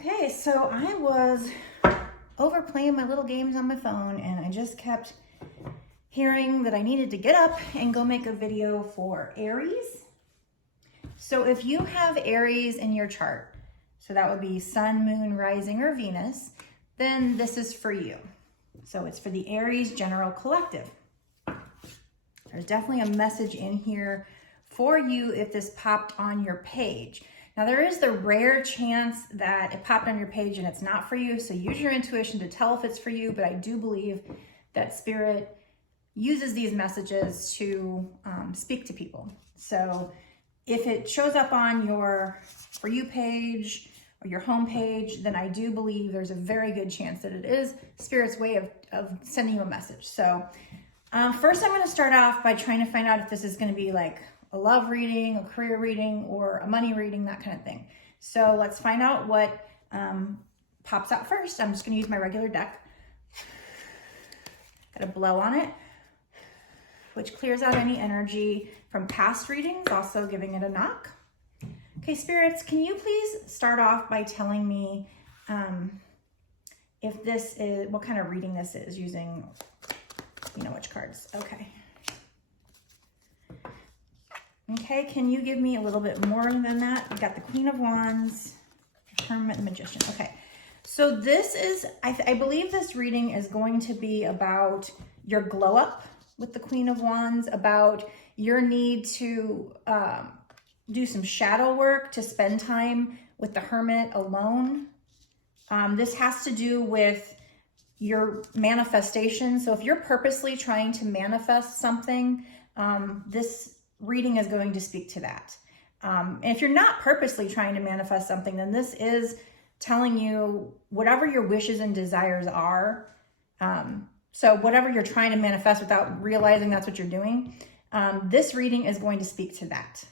Okay, so I was overplaying my little games on my phone and I just kept hearing that I needed to get up and go make a video for Aries. So if you have Aries in your chart, so that would be Sun, Moon, Rising, or Venus, then this is for you. So it's for the Aries General Collective. There's definitely a message in here for you if this popped on your page. Now there is the rare chance that it popped on your page and it's not for you, so use your intuition to tell if it's for you, but I do believe that Spirit uses these messages to speak to people. So if it shows up on your For You page or your home page, then I do believe there's a very good chance that it is Spirit's way of sending you a message. So first I'm going to start off by trying to find out if this is going to be like a love reading, a career reading, or a money reading, that kind of thing. So let's find out what pops out first. I'm just going to use my regular deck. Got to blow on it, which clears out any energy from past readings, also giving it a knock. Okay, spirits, can you please start off by telling me if this is, what kind of reading this is using, you know, which cards? Okay. Okay, can you give me a little bit more than that? We got the Queen of Wands, Hermit, and Magician. Okay, so this is, I believe this reading is going to be about your glow up with the Queen of Wands, about your need to do some shadow work, to spend time with the Hermit alone. This has to do with your manifestation. So if you're purposely trying to manifest something, this reading is going to speak to that. And if you're not purposely trying to manifest something, then this is telling you whatever your wishes and desires are. So whatever you're trying to manifest without realizing that's what you're doing, this reading is going to speak to that.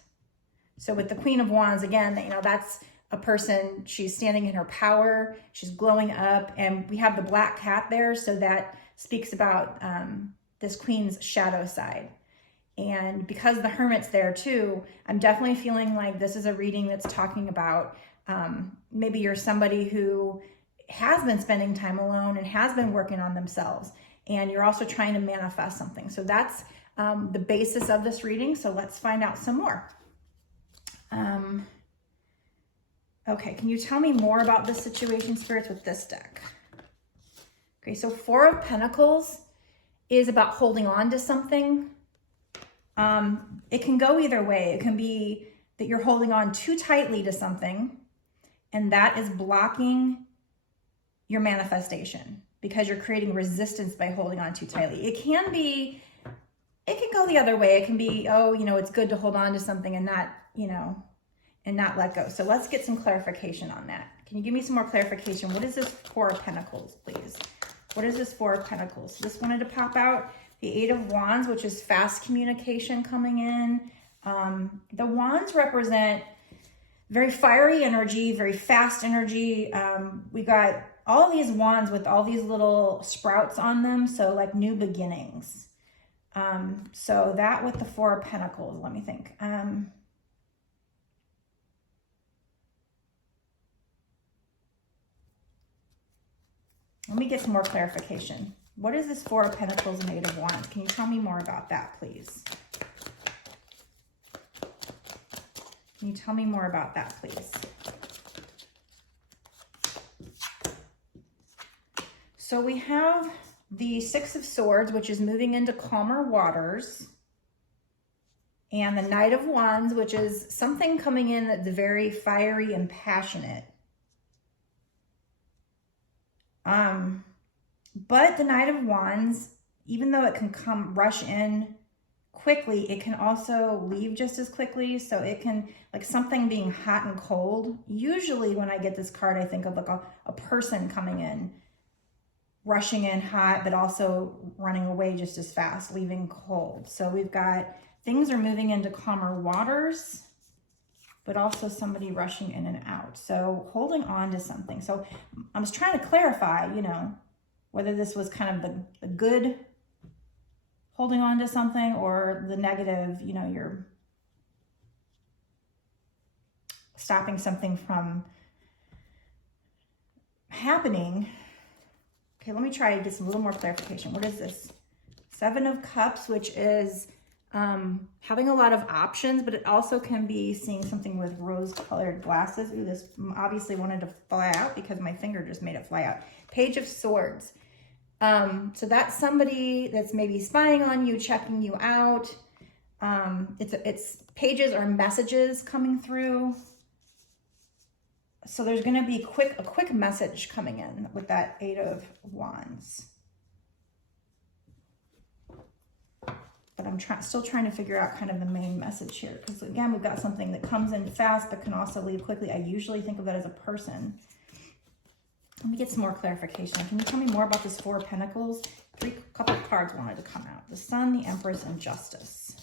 So with the Queen of Wands, again, you know, that's a person, she's standing in her power, she's glowing up, and we have the black cat there, so that speaks about this Queen's shadow side. And because the Hermit's there too, I'm definitely feeling like this is a reading that's talking about maybe you're somebody who has been spending time alone and has been working on themselves, and you're also trying to manifest something. So that's the basis of this reading. So let's find out some more. Okay, can you tell me more about this situation, spirits, with this deck? Okay, so Four of Pentacles is about holding on to something. It can go either way. It can be that you're holding on too tightly to something, and that is blocking your manifestation because you're creating resistance by holding on too tightly. It can go the other way. It can be, oh, you know, it's good to hold on to something and not, you know, and not let go. So let's get some clarification on that. Can you give me some more clarification? What is this Four of Pentacles, please? What is this Four of Pentacles? So this wanted to pop out. The Eight of Wands, which is fast communication coming in. The wands represent very fiery energy, very fast energy. We got all these wands with all these little sprouts on them, so like new beginnings. So that with the Four of Pentacles, let me think. Let me get some more clarification. What is this Four of Pentacles and Eight of Wands? Can you tell me more about that, please? Can you tell me more about that, please? So we have the Six of Swords, which is moving into calmer waters. And the Knight of Wands, which is something coming in that's very fiery and passionate. But the Knight of Wands, even though it can rush in quickly, it can also leave just as quickly. So it can, like something being hot and cold. Usually when I get this card, I think of like a person coming in, rushing in hot, but also running away just as fast, leaving cold. So we've got things are moving into calmer waters, but also somebody rushing in and out. So holding on to something. So I was trying to clarify, you know, whether this was kind of the good holding on to something or the negative, you know, you're stopping something from happening. Okay, let me try to get some little more clarification. What is this? 7 of Cups, which is having a lot of options, but it also can be seeing something with rose-colored glasses. Ooh, this obviously wanted to fly out because my finger just made it fly out. Page of Swords. So that's somebody that's maybe spying on you, checking you out. It's pages or messages coming through. So there's going to be a quick message coming in with that 8 of Wands. But I'm still trying to figure out kind of the main message here. Because again, we've got something that comes in fast but can also leave quickly. I usually think of that as a person. Let me get some more clarification. Can you tell me more about this 4 of Pentacles? Couple of cards wanted to come out. The Sun, the Empress, and Justice.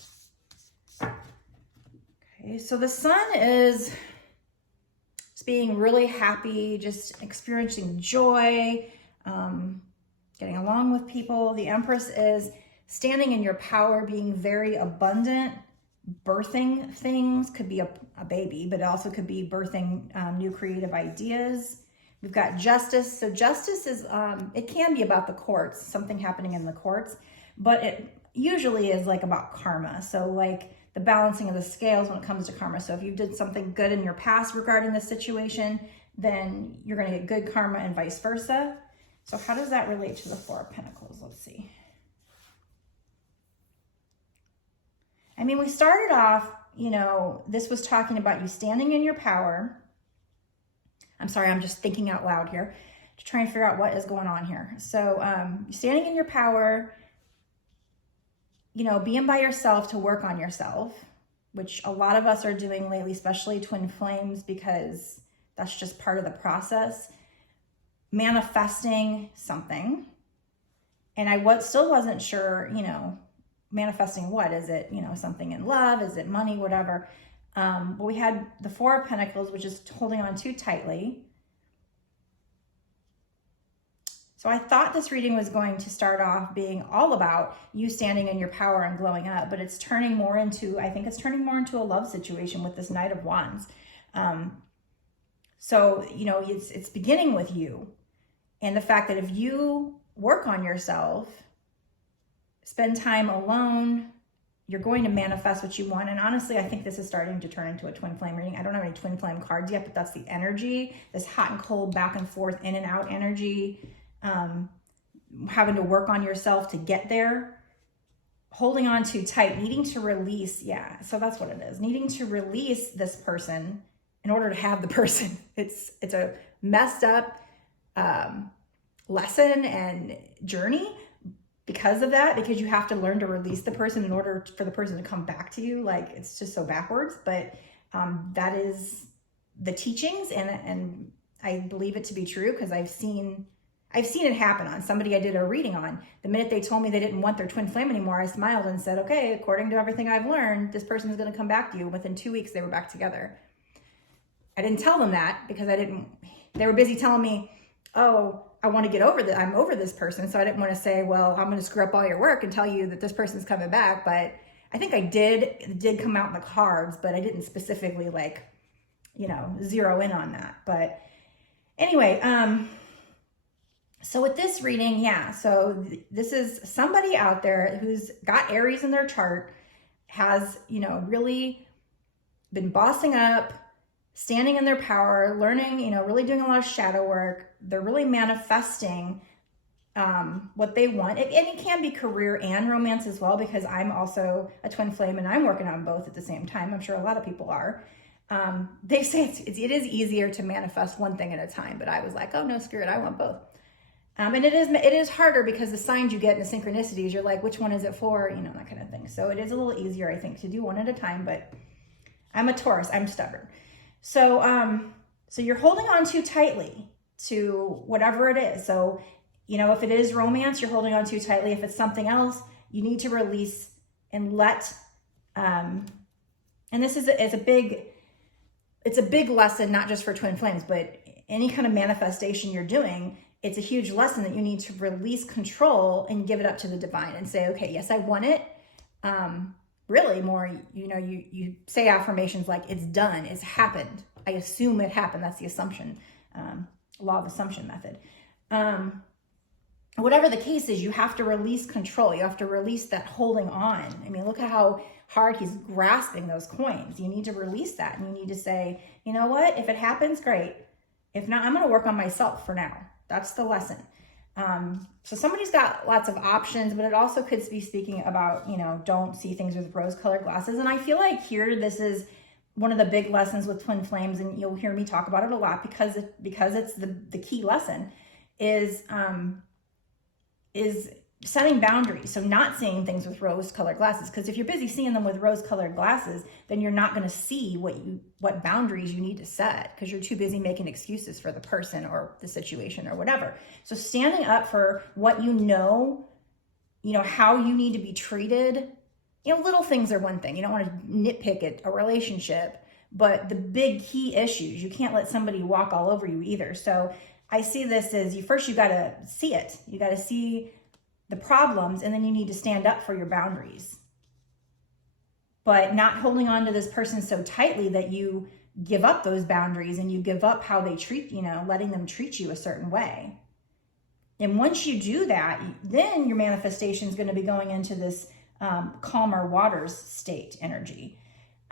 Okay, so the Sun is being really happy, just experiencing joy, getting along with people. The Empress is standing in your power, being very abundant, birthing things. Could be a baby, but it also could be birthing new creative ideas. We've got Justice. So Justice is, it can be about the courts, something happening in the courts, but it usually is like about karma. So like the balancing of the scales when it comes to karma. So if you did something good in your past regarding this situation, then you're going to get good karma and vice versa. So how does that relate to the 4 of Pentacles? Let's see. I mean, we started off, you know, this was talking about you standing in your power. I'm sorry, I'm just thinking out loud here to try and figure out what is going on here. So standing in your power, you know, being by yourself to work on yourself, which a lot of us are doing lately, especially twin flames, because that's just part of the process. Manifesting something. And I still wasn't sure, you know, manifesting what? Is it, you know, something in love? Is it money? Whatever. But we had the 4 of Pentacles, which is holding on too tightly. So I thought this reading was going to start off being all about you standing in your power and glowing up, but it's turning more into, I think it's turning more into a love situation with this Knight of Wands. So, you know, it's beginning with you. And the fact that if you work on yourself, spend time alone, you're going to manifest what you want. And honestly, I think this is starting to turn into a twin flame reading. I don't have any twin flame cards yet, but that's the energy, this hot and cold, back and forth, in and out energy. Having to work on yourself to get there, holding on too tight, needing to release. Yeah, so that's what it is. Needing to release this person in order to have the person. It's a messed up lesson and journey because of that, because you have to learn to release the person in order for the person to come back to you. Like, it's just so backwards, but that is the teachings, and I believe it to be true because I've seen it happen on somebody I did a reading on. The minute they told me they didn't want their twin flame anymore, I smiled and said, okay, according to everything I've learned, this person is going to come back to you. Within 2 weeks, they were back together. I didn't tell them that because they were busy telling me, oh, I want to get over that. I'm over this person. So I didn't want to say, well, I'm going to screw up all your work and tell you that this person's coming back. But I think it did come out in the cards, but I didn't specifically zero in on that. But anyway, so with this reading, yeah, so this is somebody out there who's got Aries in their chart, has, really been bossing up, standing in their power, learning, really doing a lot of shadow work. They're really manifesting what they want. And it can be career and romance as well, because I'm also a twin flame and I'm working on both at the same time. I'm sure a lot of people are. They say it is easier to manifest one thing at a time, but I was like, oh no, screw it, I want both. And it is harder because the signs you get and the synchronicities, you're like, which one is it for? That kind of thing. So it is a little easier, I think, to do one at a time, but I'm a Taurus, I'm stubborn. So, so you're holding on too tightly to whatever it is. So, if it is romance, you're holding on too tightly. If it's something else, you need to release and let, and this is it's a big lesson, not just for twin flames, but any kind of manifestation you're doing. It's a huge lesson that you need to release control and give it up to the divine and say, okay, yes, I want it. Really more, you say affirmations like it's done, it's happened. I assume it happened. That's the assumption. law of assumption method. Whatever the case is, you have to release control. You have to release that holding on. I mean, look at how hard he's grasping those coins. You need to release that, and you need to say, you know what? If it happens, great. If not, I'm going to work on myself for now. That's the lesson. So somebody's got lots of options, but it also could be speaking about, you know, don't see things with rose-colored glasses. And I feel like here, this is one of the big lessons with twin flames, and you'll hear me talk about it a lot because it's the key lesson is setting boundaries. So not seeing things with rose-colored glasses, because if you're busy seeing them with rose-colored glasses, then you're not going to see what boundaries you need to set, because you're too busy making excuses for the person or the situation or whatever. So standing up for what you know, how you need to be treated. Little things are one thing. You don't want to nitpick at a relationship, but the big key issues, you can't let somebody walk all over you either. So I see this as you got to see it. You got to see the problems, and then you need to stand up for your boundaries. But not holding on to this person so tightly that you give up those boundaries and you give up how they treat, letting them treat you a certain way. And once you do that, then your manifestation is going to be going into this calmer waters state energy.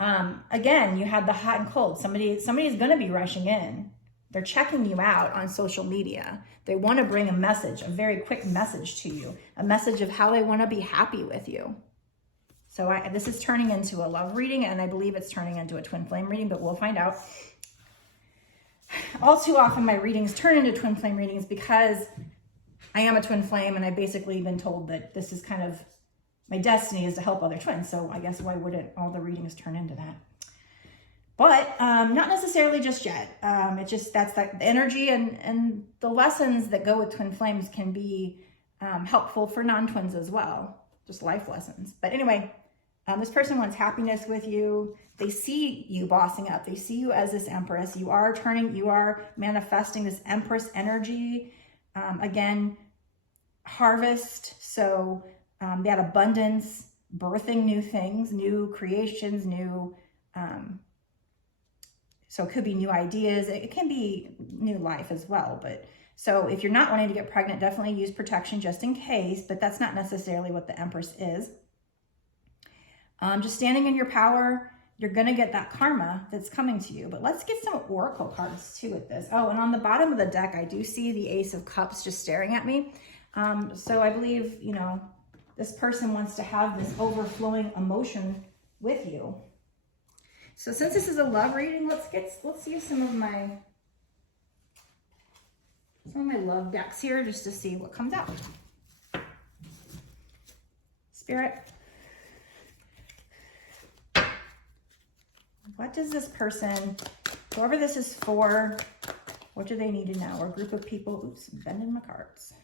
Again, you had the hot and cold. Somebody is going to be rushing in. They're checking you out on social media. They want to bring a message, a very quick message to you, a message of how they want to be happy with you. So this is turning into a love reading, and I believe it's turning into a twin flame reading, but we'll find out. All too often my readings turn into twin flame readings because I am a twin flame, and I've basically been told that this is kind of my destiny is to help other twins. So I guess why wouldn't all the readings turn into that? But not necessarily just yet. It just, that's the energy, and the lessons that go with twin flames can be helpful for non-twins as well, just life lessons. But anyway, this person wants happiness with you. They see you bossing up. They see you as this empress. You are manifesting this empress energy. Again, harvest. So that abundance, birthing new things, new creations, new... So it could be new ideas. It can be new life as well. But so if you're not wanting to get pregnant, definitely use protection just in case, but that's not necessarily what the Empress is. Just standing in your power, you're going to get that karma that's coming to you. But let's get some oracle cards too with this. Oh, and on the bottom of the deck, I do see the Ace of Cups just staring at me. So I believe, this person wants to have this overflowing emotion with you. So since this is a love reading, let's use some of my love decks here just to see what comes out. Spirit, what does this person, whoever this is for, what do they need to know? Or a group of people, oops, I'm bending my cards.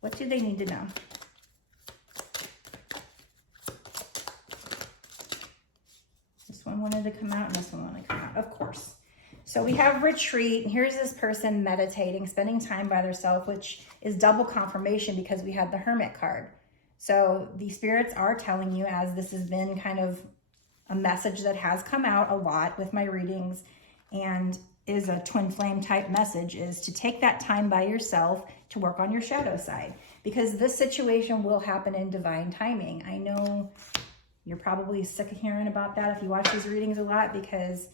What do they need to know? This one wanted to come out and this one wanted to come out, of course. So we have retreat. Here's this person meditating, spending time by themselves, which is double confirmation because we had the Hermit card. So the spirits are telling you, as this has been kind of a message that has come out a lot with my readings and is a twin flame type message, is to take that time by yourself to work on your shadow side, because this situation will happen in divine timing. I know you're probably sick of hearing about that if you watch these readings a lot, because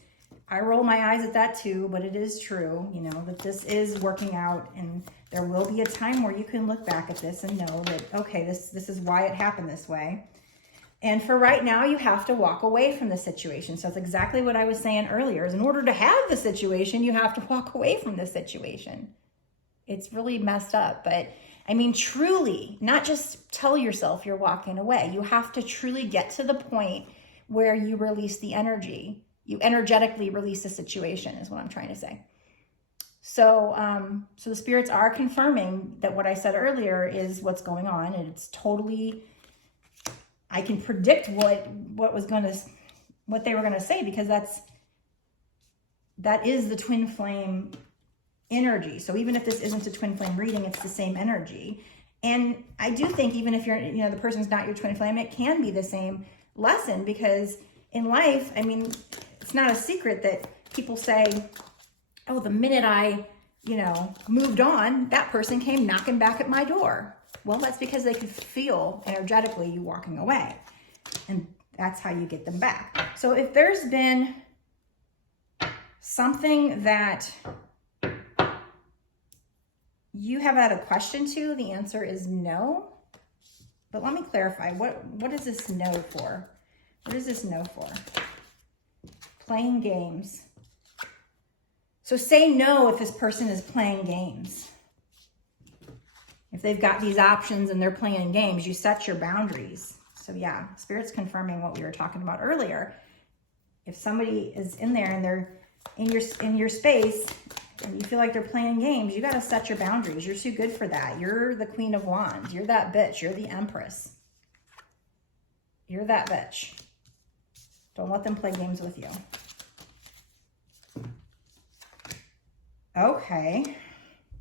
I roll my eyes at that too, but it is true, that this is working out, and there will be a time where you can look back at this and know that, okay, this is why it happened this way. And for right now, you have to walk away from the situation. So it's exactly what I was saying earlier, is in order to have the situation, you have to walk away from the situation. It's really messed up, but I mean, truly, not just tell yourself you're walking away. You have to truly get to the point where you release the energy. You energetically release the situation is what I'm trying to say. So, so the spirits are confirming that what I said earlier is what's going on, and it's totally, I can predict what they were going to say, because that is the twin flame energy. So even if this isn't a twin flame reading, it's the same energy. And I do think even if you're, the person's not your twin flame, it can be the same lesson, because in life, I mean, it's not a secret that people say, oh, the minute I you know, moved on, that person came knocking back at my door. Well, that's because they could feel energetically you walking away. And that's how you get them back. So if there's been something that you have had a question to, the answer is no. But let me clarify. What is this no for? What is this no for? Playing games. So say no if this person is playing games. If they've got these options and they're playing games, you set your boundaries. So yeah, Spirit's confirming what we were talking about earlier. If somebody is in there and they're in your space and you feel like they're playing games, you got to set your boundaries. You're too good for that. You're the Queen of Wands. You're that bitch. You're the Empress. You're that bitch. Don't let them play games with you. Okay.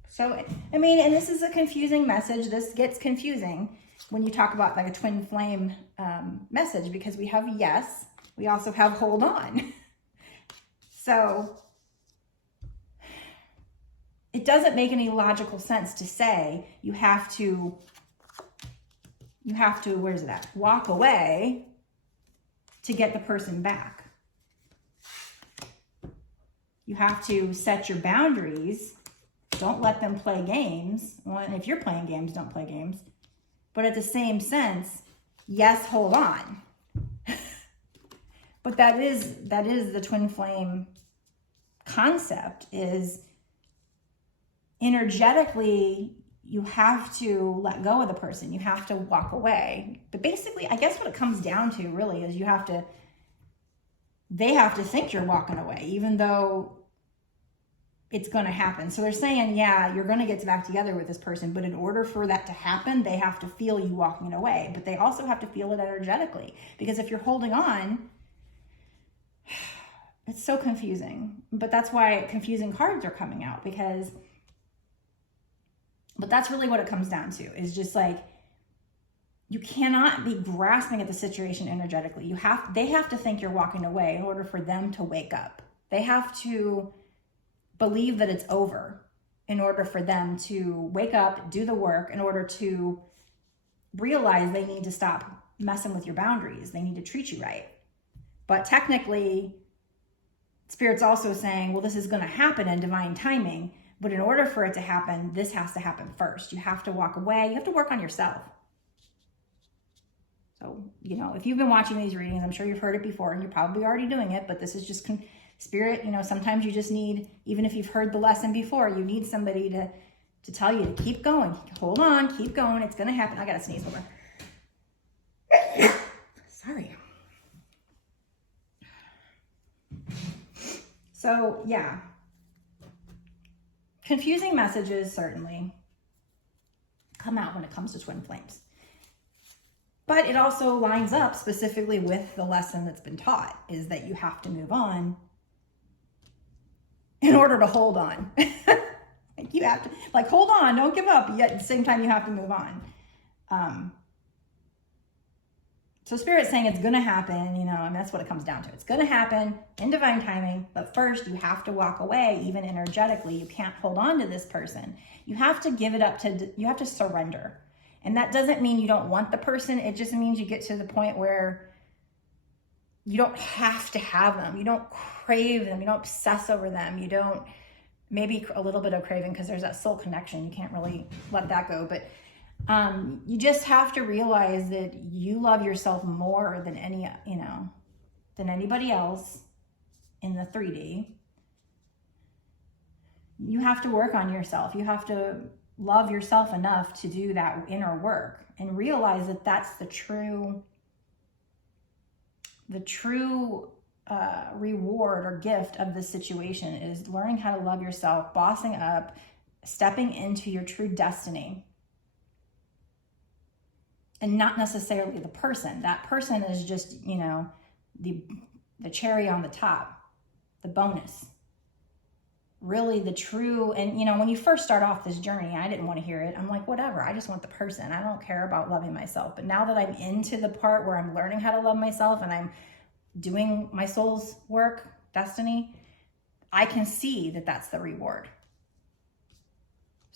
So, I mean, and this is a confusing message. This gets confusing when you talk about like a twin flame message, because we have yes, we also have hold on. So it doesn't make any logical sense to say you have to, where's it at? Walk away to get the person back. You have to set your boundaries. Don't let them play games. Well, and if you're playing games, don't play games. But at the same sense, yes, hold on. But that is the twin flame concept, is energetically you have to let go of the person. You have to walk away. But basically, I guess what it comes down to really is they have to think you're walking away, even though it's going to happen. So they're saying, yeah, you're going to get back together with this person, but in order for that to happen, they have to feel you walking away. But they also have to feel it energetically, because if you're holding on, it's so confusing. But that's why confusing cards are coming out, but that's really what it comes down to, is just like, you cannot be grasping at the situation energetically. They have to think you're walking away in order for them to wake up. They have to believe that it's over in order for them to wake up, do the work, in order to realize they need to stop messing with your boundaries. They need to treat you right. But technically, Spirit's also saying, well, this is going to happen in divine timing, but in order for it to happen, this has to happen first. You have to walk away. You have to work on yourself. So, you know, if you've been watching these readings, I'm sure you've heard it before and you're probably already doing it, but this is just Spirit. You know, sometimes you just need, even if you've heard the lesson before, you need somebody to tell you to keep going. Hold on, keep going. It's going to happen. I got to sneeze over. Sorry. So, yeah. Confusing messages certainly come out when it comes to twin flames. But it also lines up specifically with the lesson that's been taught, is that you have to move on in order to hold on. Like you have to, like, hold on, don't give up, yet at the same time you have to move on. So Spirit's saying it's going to happen, you know, and that's what it comes down to. It's going to happen in divine timing, but first you have to walk away, even energetically. You can't hold on to this person. You have to give it up you have to surrender. And that doesn't mean you don't want the person. It just means you get to the point where you don't have to have them. You don't crave them. You don't obsess over them. You don't, maybe a little bit of craving because there's that soul connection. You can't really let that go. But you just have to realize that you love yourself more than than anybody else in the 3D. You have to work on yourself. You have to love yourself enough to do that inner work and realize that that's the true reward or gift of this situation, is learning how to love yourself, bossing up, stepping into your true destiny. And not necessarily the person. That person is just, you know, the cherry on the top, the bonus. Really the true, and you know, when you first start off this journey, I didn't want to hear it. I'm like, whatever, I just want the person. I don't care about loving myself. But now that I'm into the part where I'm learning how to love myself and I'm doing my soul's work, destiny, I can see that that's the reward.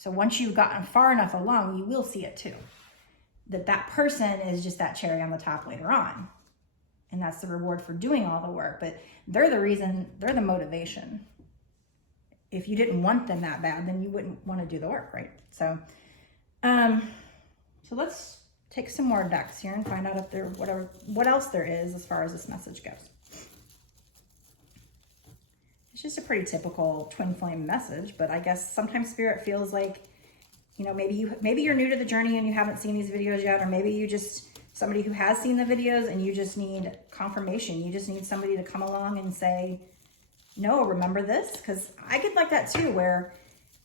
So once you've gotten far enough along, you will see it too. That person is just that cherry on the top later on. And that's the reward for doing all the work. But they're the reason, they're the motivation. If you didn't want them that bad, then you wouldn't want to do the work, right? So, so let's take some more decks here and find out if there, what else there is as far as this message goes. It's just a pretty typical twin flame message, but I guess sometimes Spirit feels like, you know, maybe you're new to the journey and you haven't seen these videos yet, or maybe you just somebody who has seen the videos and you just need confirmation. You just need somebody to come along and say, no, remember this? Because I get like that too, where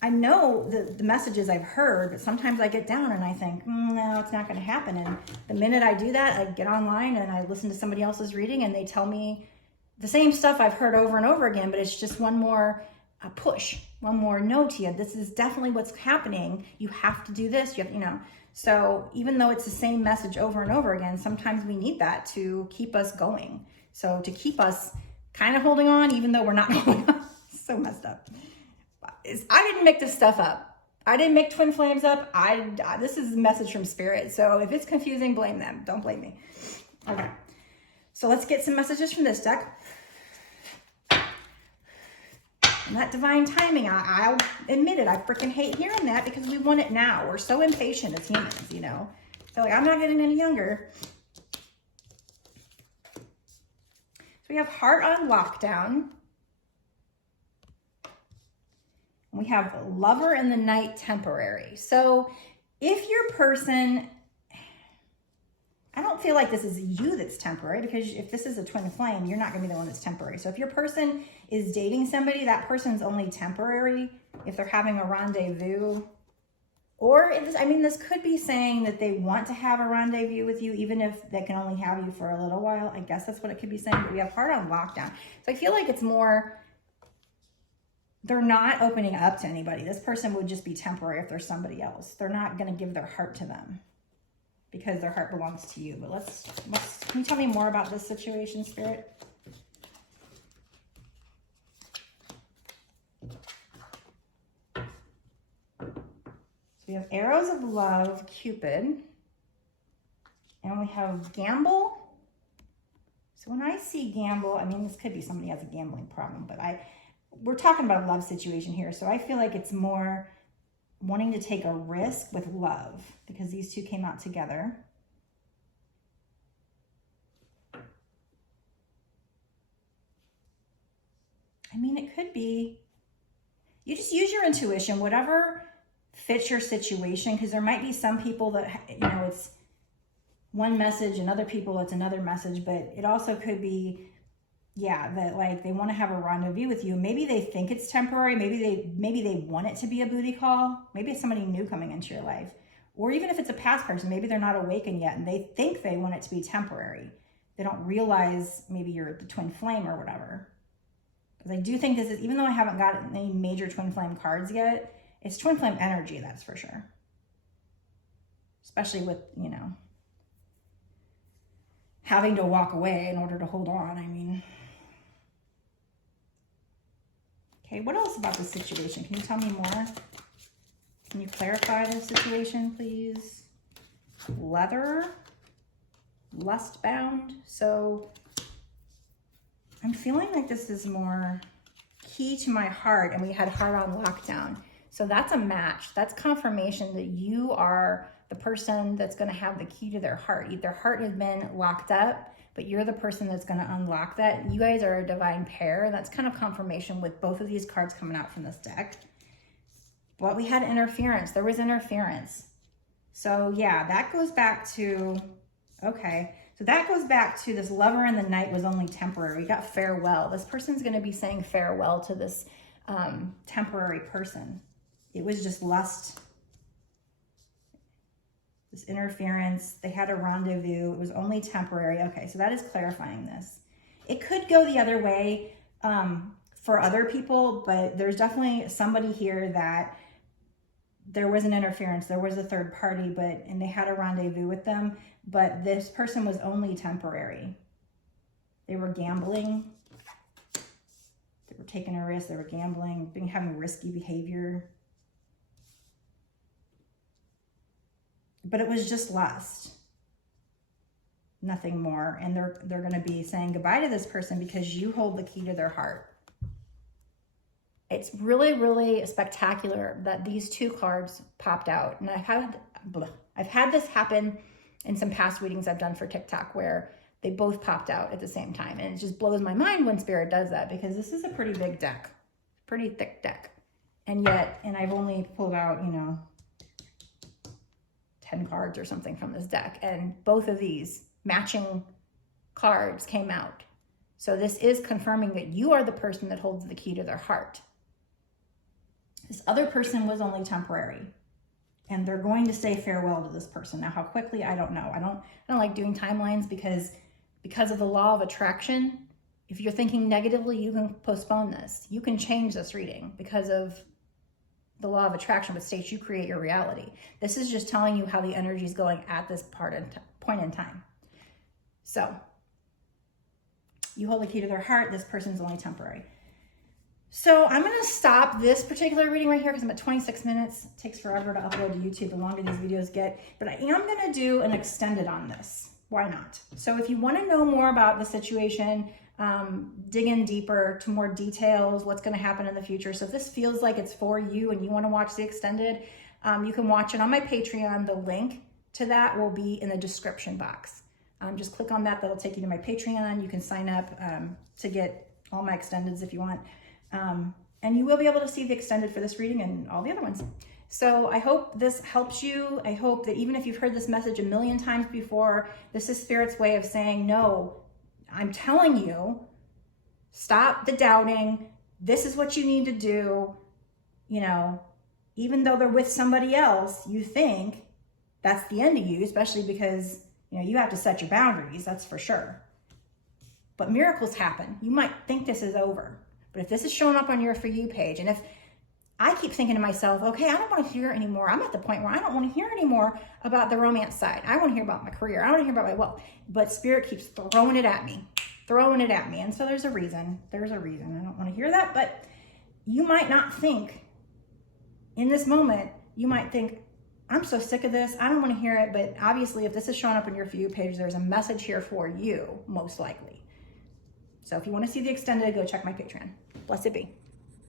I know the messages I've heard, but sometimes I get down and I think, no, it's not going to happen. And the minute I do that, I get online and I listen to somebody else's reading and they tell me the same stuff I've heard over and over again, but it's just one more push, one more no to you. This is definitely what's happening. You have to do this. You have, you know. So even though it's the same message over and over again, sometimes we need that to keep us going. So to keep us kind of holding on, even though we're not holding on. So messed up. I didn't make this stuff up. I didn't make twin flames up. This is a message from Spirit. So if it's confusing, blame them. Don't blame me. Okay. So let's get some messages from this deck. And that divine timing, I'll admit it, I freaking hate hearing that because we want it now. We're so impatient as humans, you know. So like, I'm not getting any younger. So we have heart on lockdown. We have lover in the night temporary. So if your person, I don't feel like this is you that's temporary, because if this is a twin flame, you're not going to be the one that's temporary. So if your person is dating somebody, that person's only temporary if they're having a rendezvous. Or, this could be saying that they want to have a rendezvous with you, even if they can only have you for a little while. I guess that's what it could be saying, but we have heart on lockdown. So I feel like it's more, they're not opening up to anybody. This person would just be temporary if there's somebody else. They're not going to give their heart to them, because their heart belongs to you. But can you tell me more about this situation, Spirit? So we have arrows of love, Cupid, and we have gamble. So when I see gamble, this could be somebody has a gambling problem, but we're talking about a love situation here. So I feel like it's more wanting to take a risk with love, because these two came out together. It could be, you just use your intuition, whatever fits your situation, because there might be some people that, it's one message, and other people it's another message, but it also could be, that like they want to have a rendezvous with you. Maybe they think it's temporary. Maybe they want it to be a booty call. Maybe it's somebody new coming into your life. Or even if it's a past person, maybe they're not awakened yet and they think they want it to be temporary. They don't realize maybe you're the twin flame or whatever. Because I do think this is, even though I haven't got any major twin flame cards yet, it's twin flame energy, that's for sure. Especially with, having to walk away in order to hold on. Okay, what else about this situation? Can you tell me more? Can you clarify the situation, please? Leather, lust-bound. So I'm feeling like this is more key to my heart, and we had heart on lockdown. So that's a match. That's confirmation that you are the person that's going to have the key to their heart. Their heart has been locked up, but you're the person that's going to unlock that. You guys are a divine pair. That's kind of confirmation with both of these cards coming out from this deck. But we had interference. There was interference. So yeah, that goes back to, okay. So that goes back to this lover in the night was only temporary. We got farewell. This person's going to be saying farewell to this temporary person. It was just lust, this interference. They had a rendezvous. It was only temporary. Okay, so that is clarifying this. It could go the other way for other people, but there's definitely somebody here that there was an interference. There was a third party, and they had a rendezvous with them, but this person was only temporary. They were gambling. They were taking a risk. They were gambling, having risky behavior. but it was just lust. Nothing more. And they're going to be saying goodbye to this person because you hold the key to their heart. It's really, really spectacular that these two cards popped out. And I've had this happen in some past readings I've done for TikTok where they both popped out at the same time. And it just blows my mind when Spirit does that, because this is a pretty big deck, pretty thick deck. And yet, and I've only pulled out, you know, 10 cards or something from this deck. And both of these matching cards came out. So this is confirming that you are the person that holds the key to their heart. This other person was only temporary, and they're going to say farewell to this person. Now, how quickly, I don't know. I don't like doing timelines because of the law of attraction. If you're thinking negatively, you can postpone this. You can change this reading because of the law of attraction, which states you create your reality. This is just telling you how the energy is going at this point in time. So you hold the key to their heart. This person's only temporary. So I'm going to stop this particular reading right here because I'm at 26 minutes. It takes forever to upload to YouTube the longer these videos get. But I am going to do an extended on this. Why not? So if you want to know more about the situation, dig in deeper to more details, what's going to happen in the future. So if this feels like it's for you and you want to watch the extended, you can watch it on my Patreon. The link to that will be in the description box. Just click on that. That'll take you to my Patreon. You can sign up to get all my extendeds if you want. And you will be able to see the extended for this reading and all the other ones. So I hope this helps you. I hope that even if you've heard this message a million times before, this is Spirit's way of saying, no, I'm telling you, stop the doubting. This is what you need to do. You know, even though they're with somebody else, you think that's the end of you, especially because, you know, you have to set your boundaries. That's for sure. But miracles happen. You might think this is over. But if this is showing up on your For You page, and if I keep thinking to myself, okay, I don't want to hear anymore. I'm at the point where I don't want to hear anymore about the romance side. I want to hear about my career. I want to hear about my wealth. But Spirit keeps throwing it at me. And so there's a reason. There's a reason. I don't want to hear that. But you might not think, in this moment, you might think, I'm so sick of this. I don't want to hear it. But obviously, if this is showing up on your For You page, there's a message here for you, most likely. So if you want to see the extended, go check my Patreon. Blessed be.